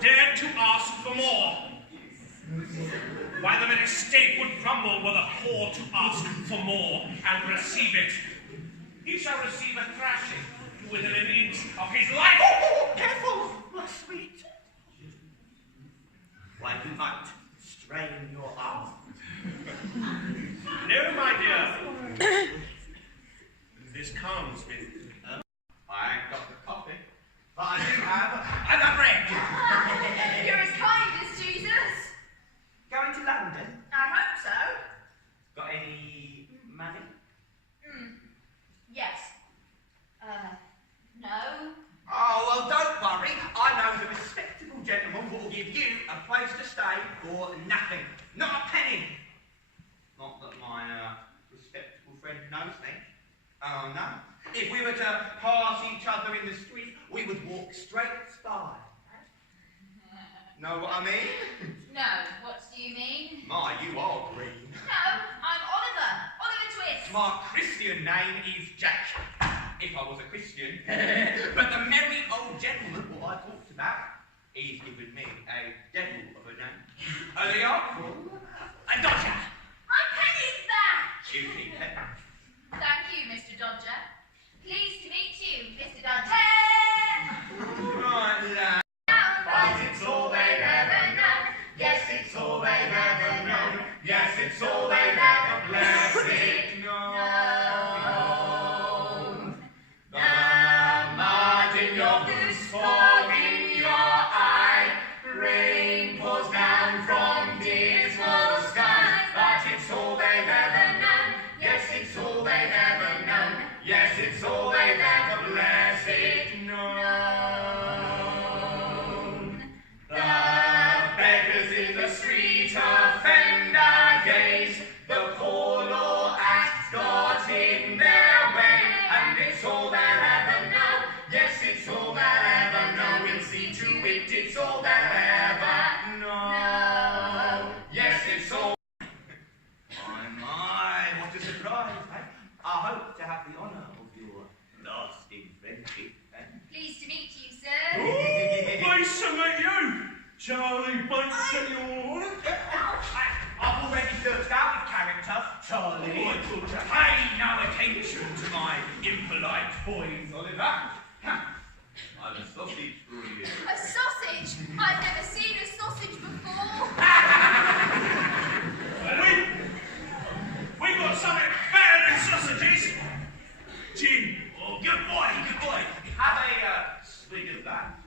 dared to ask for more. Why, the very state would crumble were the poor to ask for more and receive it. He shall receive a thrashing within an inch of his life. Oh, careful, my sweet. Why, you might strain your arm. No, my dear. This calms me. I ain't got the coffee, but I do have a bread. You're as kind as Jesus. Going to London? I hope so. Got any money? Yes. No. Oh, well, don't worry. I know the respectable gentleman will give you a place to stay for nothing. Not a penny. Not that my respectable friend knows me. Oh, no. If we were to pass each other in the street, we would walk straight by. Know what I mean? No, what do you mean? My, you are green. No, I'm Oliver. Oliver Twist. My Christian name is Jack, if I was a Christian. But the merry old gentleman who I talked about, he's given me a devil of a name. The artful, a Dodger. My penny's back. You keep it. Thank you, Mr. Dodger. Pleased to meet you, Mr. Dodger. Right, lad. But it's all they've ever known. Yes, it's all they've ever known. Yes, it's all they've ever blessed known. The mud in your boots, fog in your eye, rain pours down from dismal skies. But it's all they've ever known. Yes, it's all they've ever known. Yes, it's all they've ever blessed known. The beggars in the street offend our gaze. The poor law acts God's in their way. And it's all they'll ever know. Yes, it's all they'll ever know. We'll see to it, it's all they'll ever know. Yes, it's all. My, what a surprise, eh? I hope to have the honour of your lasting friendship, eh? Pleased to meet you, sir. Nice to meet you, Charlie Bates at your... I've already searched out his character, Charlie. I thought to pay no attention to my impolite boys, Oliver. I'm a sausage for you. A sausage? I've never seen a sausage before. We got something better than sausages. Gin. Oh, good boy, good boy. Have a swig of that.